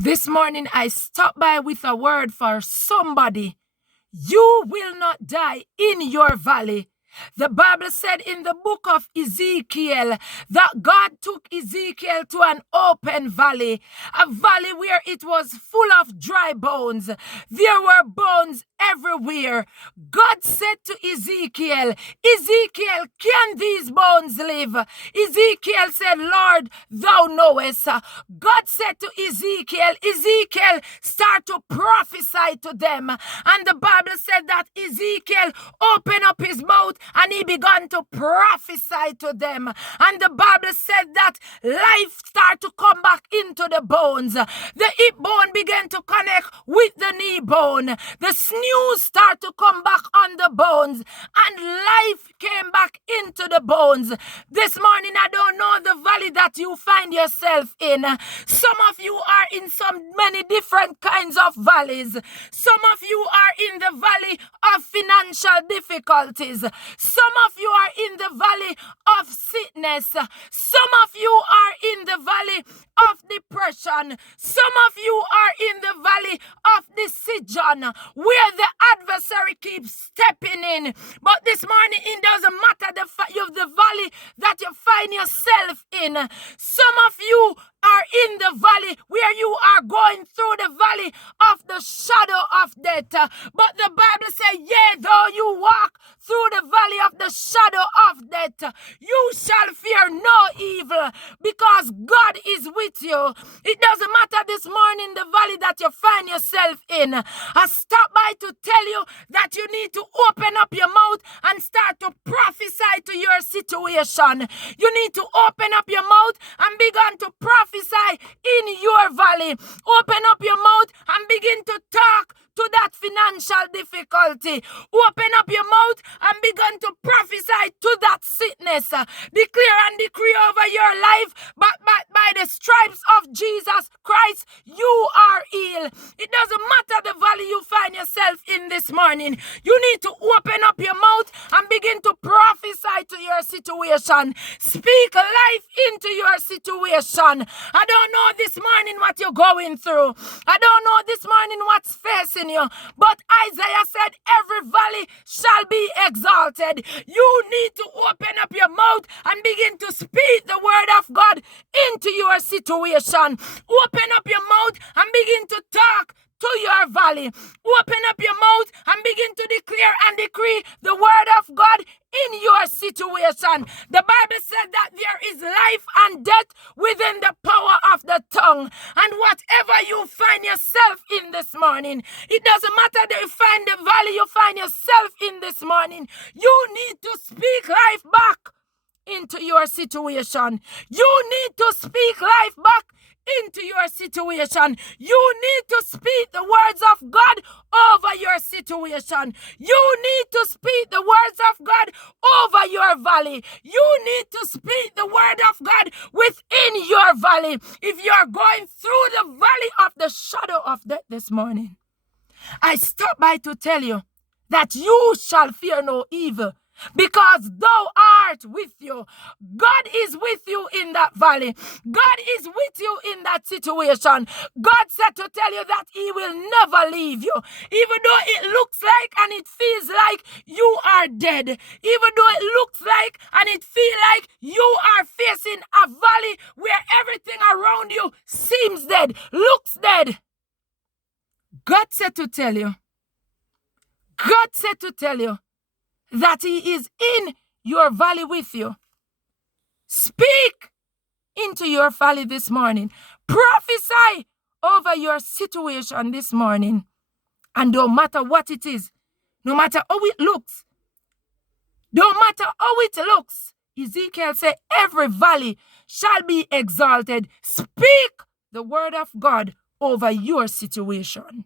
This morning, I stopped by with a word for somebody. You will not die in your valley. The Bible said in the book of Ezekiel that God took Ezekiel to an open valley, a valley where it was full of dry bones. There were bones everywhere. God said to Ezekiel, Ezekiel, can these bones live? Ezekiel said, Lord, thou knowest. God said to Ezekiel, Ezekiel, start to prophesy to them. And the Bible said that Ezekiel opened up his mouth and he began to prophesy to them. And the Bible said that life started to come back into the bones. The hip bone began to connect with the knee bone. The sinews start to come back on the bones. And life came back into the bones. This morning, I don't know the valley that you find yourself in. Some of you are in so many different kinds of valleys. Some of you are in the valley of financial difficulties. Some of you are in the valley of sickness. Some of you are in the valley of depression. Some of you are in the valley of decision where the adversary keeps stepping in. But this morning, it doesn't matter the valley that you find yourself in. Some of you are in the valley where you are going through the valley of the shadow of death. But the Bible says, yea, though you walk through the valley of the shadow of death, you shall fear no evil because God is with you. It doesn't matter this morning the valley that you find yourself in. I stop by to tell you that you need to open up your mouth and start to prophesy to your situation. You need to open up your mouth and begin to prophesy in your valley. Open up your mouth and begin to talk to that financial difficulty. Open up your mouth and begin to prophesy to that sickness. Declare and decree over your life, but by the stripes of Jesus Christ, you are healed. It doesn't matter the valley you find yourself in this morning. You need to open up your mouth and begin to prophesy to your situation. Speak life into your situation. I don't know this morning what you're going through. I don't know this morning what's facing you. But Isaiah said, every valley shall be exalted. You need to open up your mouth and begin to speak the word of God into your situation. Open up your mouth and begin to talk to your valley. Open up your mouth and begin to declare and decree the word of God in your situation. The Bible said that there is life and death within the power of the tongue. And whatever you find yourself in this morning, it doesn't matter that you find the valley you find yourself in this morning, you need to speak life back into your situation. You need to speak life back into your situation. You need to speak the words of God over your situation. You need to speak the words of God over your valley. You need to speak the word of God within your valley. If you're going through the valley of the shadow of death this morning, I stop by to tell you that you shall fear no evil, because thou art with you. God is with you in that valley. God is with you in that situation. God said to tell you that he will never leave you. Even though it looks like and it feels like you are dead. Even though it looks like and it feels like you are facing a valley where everything around you seems dead, looks dead. God said to tell you that he is in your valley with you. Speak into your valley this morning. Prophesy over your situation this morning. And no matter what it is, no matter how it looks, Ezekiel said, every valley shall be exalted. Speak the word of God over your situation.